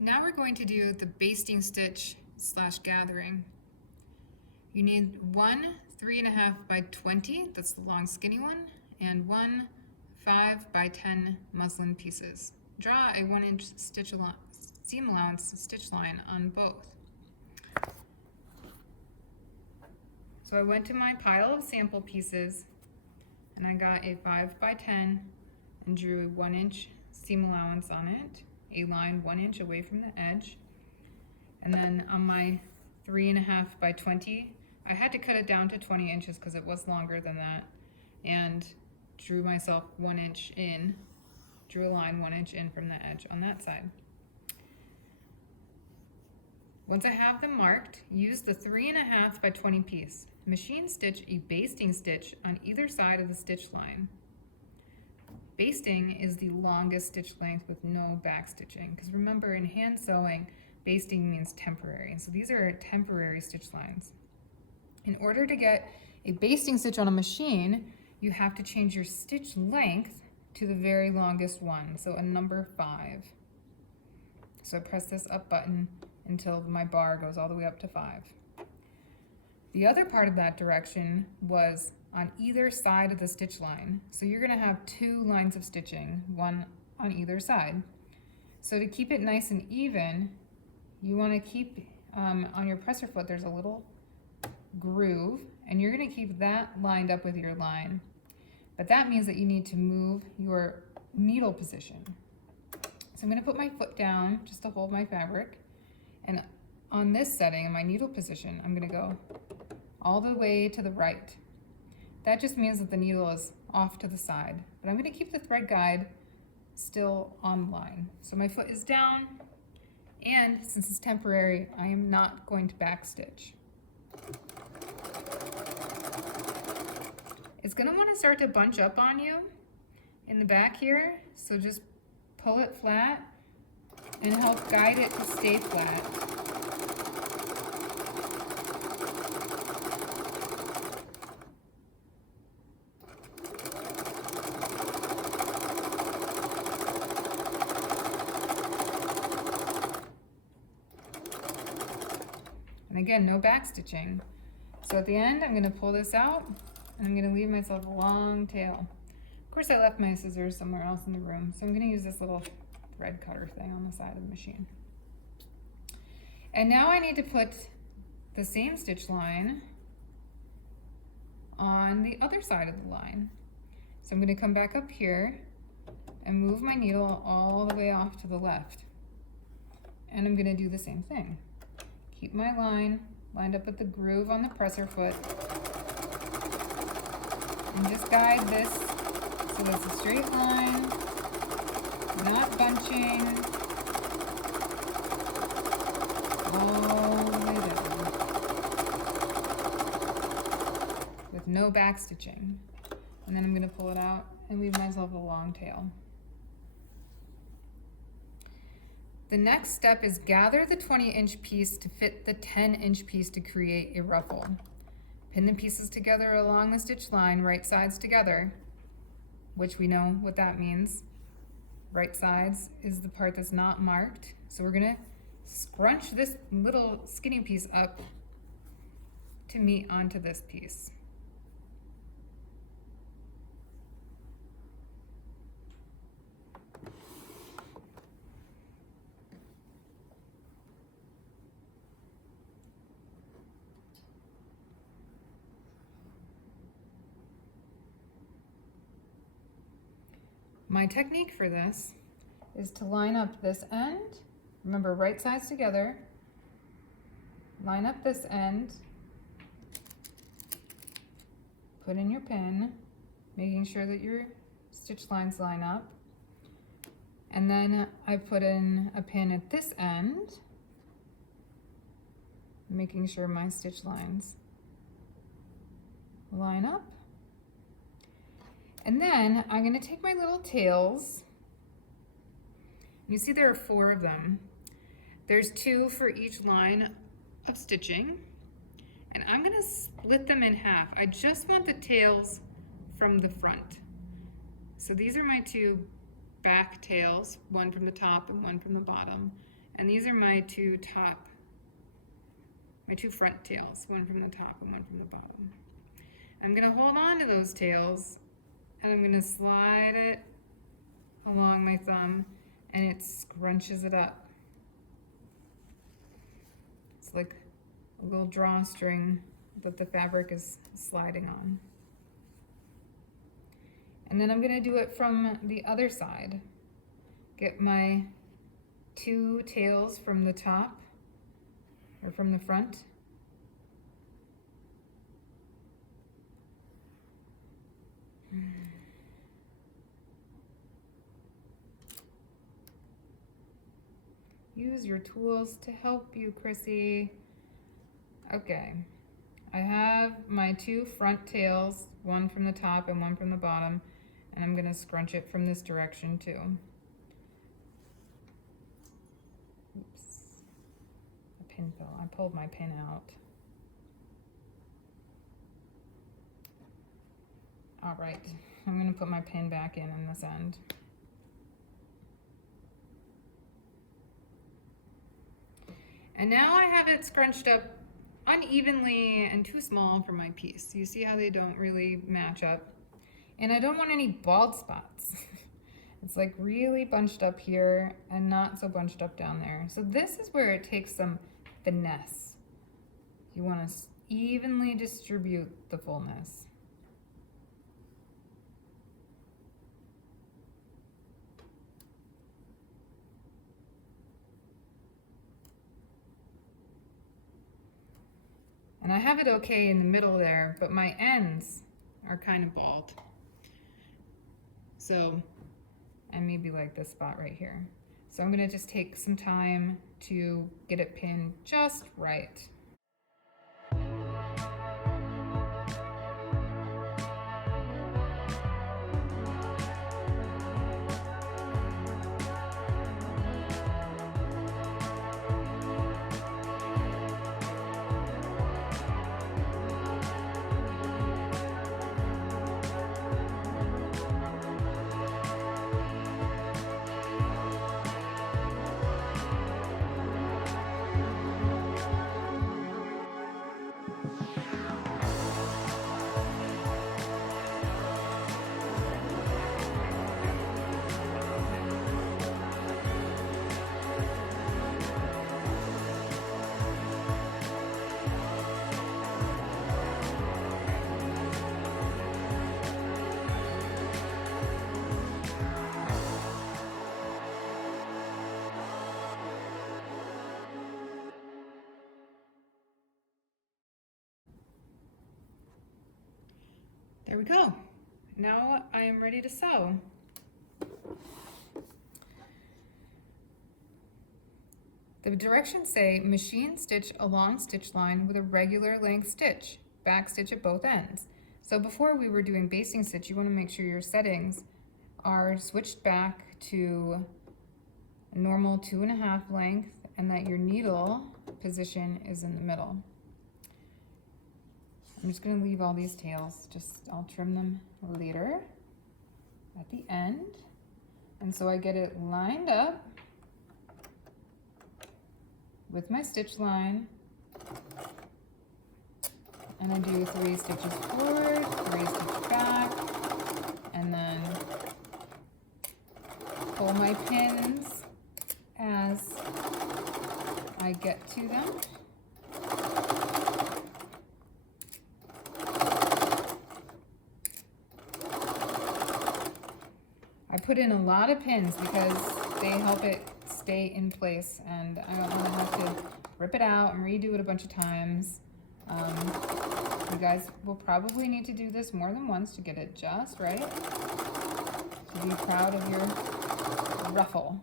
Now we're going to do the basting stitch / gathering. You need one 3.5 by 20, that's the long skinny one, and one 5 by 10 muslin pieces. Draw a 1-inch seam allowance stitch line on both. So I went to my pile of sample pieces and I got a 5 by 10 and drew a 1-inch seam allowance on it, a line 1 inch away from the edge. And then on my 3.5 by 20, I had to cut it down to 20 inches because it was longer than that, and drew myself 1 inch in, drew a line 1 inch in from the edge on that side. Once I have them marked, use the 3.5 by 20 piece. Machine stitch a basting stitch on either side of the stitch line. Basting is the longest stitch length with no back stitching, because remember, in hand sewing, basting means temporary, and so these are temporary stitch lines. In order to get a basting stitch on a machine, you have to change your stitch length to the very longest one, so a number 5. So I press this up button until my bar goes all the way up to 5. The other part of that direction was on either side of the stitch line. So you're going to have 2 lines of stitching, one on either side. So to keep it nice and even, you want to keep on your presser foot, there's a little groove, and you're going to keep that lined up with your line. But that means that you need to move your needle position. So I'm going to put my foot down just to hold my fabric, and on this setting, in my needle position, I'm going to go all the way to the right. That just means that the needle is off to the side, but I'm going to keep the thread guide still on the line. So my foot is down, and since it's temporary, I am not going to back stitch. It's going to want to start to bunch up on you in the back here, so just pull it flat and help guide it to stay flat. And again, no back stitching. So at the end, I'm going to pull this out, and I'm going to leave myself a long tail. Of course, I left my scissors somewhere else in the room, so I'm going to use this little thread cutter thing on the side of the machine. And now I need to put the same stitch line on the other side of the line. So I'm going to come back up here and move my needle all the way off to the left. And I'm going to do the same thing. Keep my line lined up with the groove on the presser foot, and just guide this so that it's a straight line, not bunching, all the way down, with no back stitching. And then I'm going to pull it out and leave myself a long tail. The next step is gather the 20-inch piece to fit the 10-inch piece to create a ruffle. Pin the pieces together along the stitch line, right sides together, which we know what that means. Right sides is the part that's not marked. So we're going to scrunch this little skinny piece up to meet onto this piece. My technique for this is to line up this end, remember right sides together, line up this end, put in your pin, making sure that your stitch lines line up, and then I put in a pin at this end, making sure my stitch lines line up. And then I'm going to take my little tails. You see there are 4 of them. There's 2 for each line of stitching. And I'm going to split them in half. I just want the tails from the front. So these are my 2 back tails, one from the top and one from the bottom. And these are my two front tails, one from the top and one from the bottom. I'm gonna hold on to those tails and I'm gonna slide it along my thumb and it scrunches it up. It's like a little drawstring that the fabric is sliding on. And then I'm gonna do it from the other side. Get my two tails from the top or from the front. Use your tools to help you, Chrissy. Okay, I have my two front tails, one from the top and one from the bottom, and I'm gonna scrunch it from this direction too. Oops, a pin fell. I pulled my pin out. All right, I'm gonna put my pin back in this end. And now I have it scrunched up unevenly and too small for my piece. You see how they don't really match up? And I don't want any bald spots. It's like really bunched up here and not so bunched up down there. So this is where it takes some finesse. You want to evenly distribute the fullness. And I have it okay in the middle there, but my ends are kind of bald. So, and maybe like this spot right here. So I'm gonna just take some time to get it pinned just right. There we go. Now I am ready to sew. The directions say machine stitch a long stitch line with a regular length stitch, back stitch at both ends. So before we were doing basting stitch, you want to make sure your settings are switched back to a normal 2.5 length and that your needle position is in the middle. I'm just going to leave all these tails, I'll trim them later at the end. And so I get it lined up with my stitch line, and I do 3 stitches forward, 3 stitches back, and then pull my pins as I get to them. I put in a lot of pins because they help it stay in place, and I don't want to have to rip it out and redo it a bunch of times. You guys will probably need to do this more than once to get it just right, to be proud of your ruffle.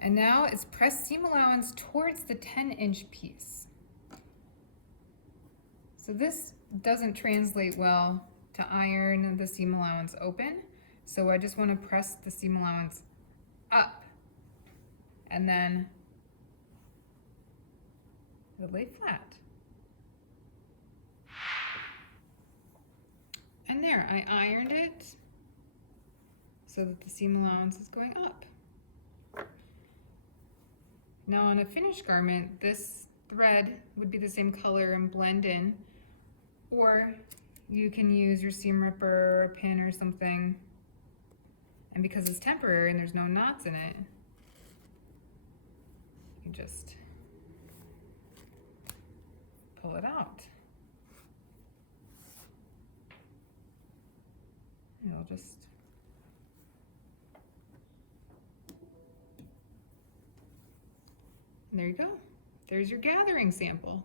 And now it's press seam allowance towards the 10-inch piece. So this doesn't translate well to iron the seam allowance open. So I just want to press the seam allowance up and then lay flat. And there, I ironed it so that the seam allowance is going up. Now on a finished garment, this thread would be the same color and blend in, or you can use your seam ripper or a pin or something, and because it's temporary and there's no knots in it, you just pull it out. It'll just there you go. There's your gathering sample.